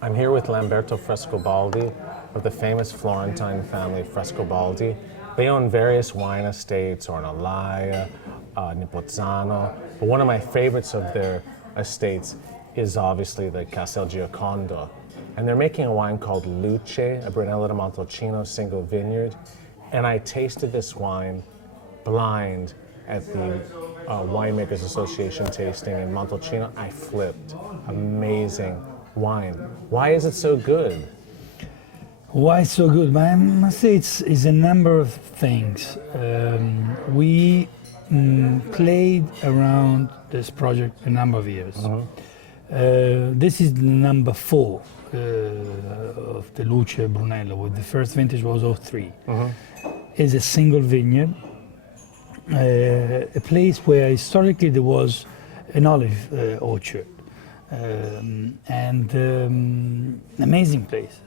I'm here with Lamberto Frescobaldi of the famous Florentine family Frescobaldi. They own various wine estates, Ornellaia, Nipozzano, but one of my favorites of their estates is obviously the Castel Giocondo. And they're making a wine called Luce, a Brunello di Montalcino single vineyard. And I tasted this wine blind at the Winemakers Association tasting in Montalcino. I flipped. Amazing wine. Why is it so good? Why it's so good? I must say it's a number of things. We played around this project a number of years. This is the number 4 of the Luce Brunello. With the first vintage was 03. It's a single vineyard, a place where historically there was an olive orchard, and amazing places.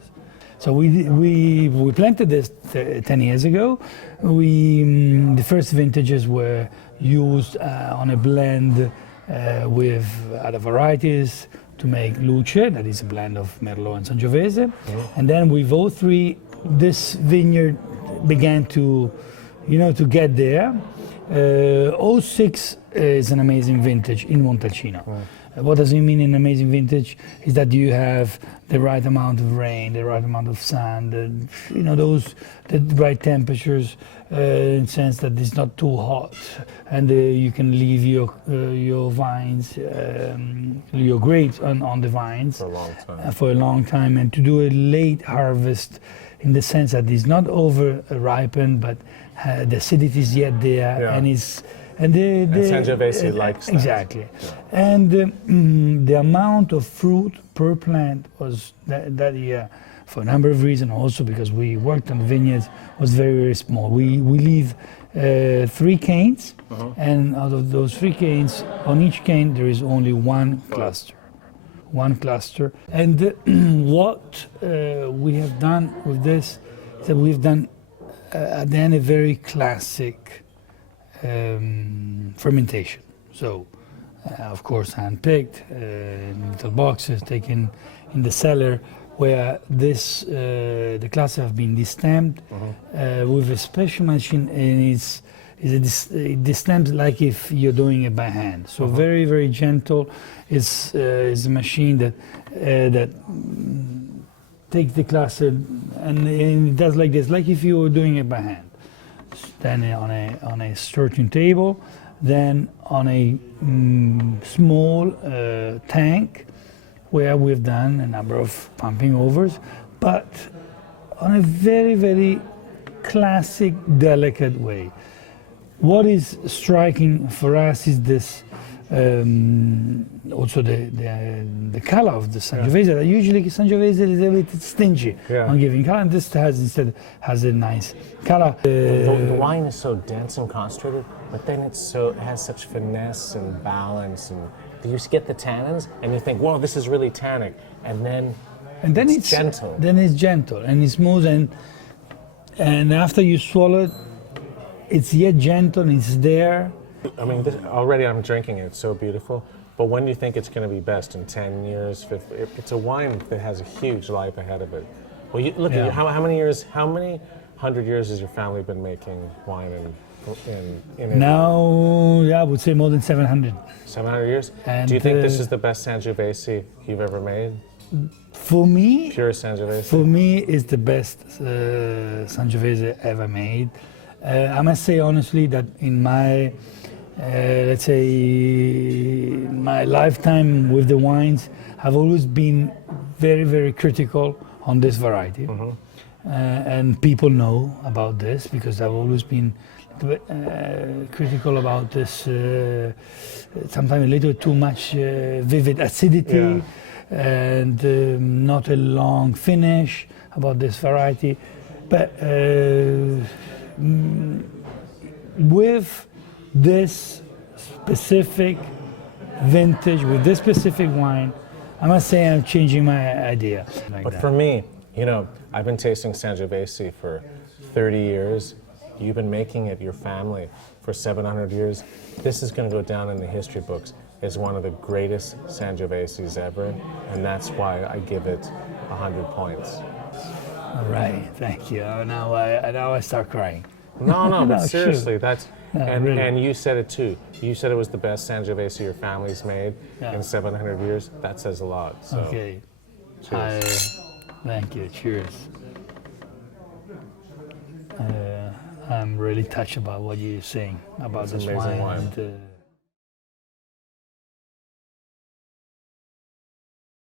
So we planted this 10 years ago. The first vintages were used on a blend with other varieties to make Luce, that is a blend of Merlot and Sangiovese. And then with 03, this vineyard began to get there. 06 is an amazing vintage in Montalcino. What does it mean in amazing vintage? Is that you have the right amount of rain, the right amount of sun, the right temperatures, in the sense that it's not too hot, and you can leave your vines, your grapes on the vines For a long time. and to do a late harvest, in the sense that it's not over ripened, but the acidity is yet there, and it's. And Sangiovese likes that. Exactly. And the amount of fruit per plant was that year, for a number of reasons, also because we worked on vineyards, was very, very small. We leave 3 canes, and out of those 3 canes, on each cane there is only one cluster. And what we have done with this is that we've done at the end a very classic fermentation. So, of course, hand-picked in little boxes, taken in the cellar, where the classes have been destamped with a special machine, and it destamps like if you're doing it by hand. So very, very gentle. It's a machine that takes the cluster and it does like this, like if you were doing it by hand. Then on a sorting table, then on a small tank where we've done a number of pumping overs, but on a very, very classic, delicate way. What is striking for us is this, also the color of the Sangiovese. Usually Sangiovese is a bit stingy on giving color, and this instead has a nice color. The wine is so dense and concentrated, but then it has such finesse and balance, and you get the tannins, and you think, "Whoa, this is really tannic," and then it's gentle. Then it's gentle and it's smooth, and after you swallow it, it's yet gentle. It's there. I mean, already I'm drinking it. It's so beautiful. But when do you think it's going to be best? In 10 years, 50? It's a wine that has a huge life ahead of it. Well, look at you. How many 100 years has your family been making wine in Italy? Now, I would say more than 700. 700 years? And do you think this is the best Sangiovese you've ever made? For me, pure Sangiovese? For me, it's the best Sangiovese ever made. I must say honestly that in my, let's say, my lifetime with the wines, I've always been very, very critical on this variety. And people know about this because I've always been critical about this, sometimes a little too much vivid acidity and not a long finish about this variety. But with this specific vintage, with this specific wine, I must say I'm changing my idea. But for me, I've been tasting Sangiovese for 30 years. You've been making it your family for 700 years. This is going to go down in the history books as one of the greatest Sangioveses ever, and that's why I give it 100 points. All right, thank you. Now I start crying. No, but No, seriously, sure. that's No, and really. and you said it too. You said it was the best Sangiovese your family's made Yeah. in 700 years. That says a lot. So, Okay. cheers. Thank you. Cheers. I'm really touched about what you're saying about It's this amazing wine. wine. And,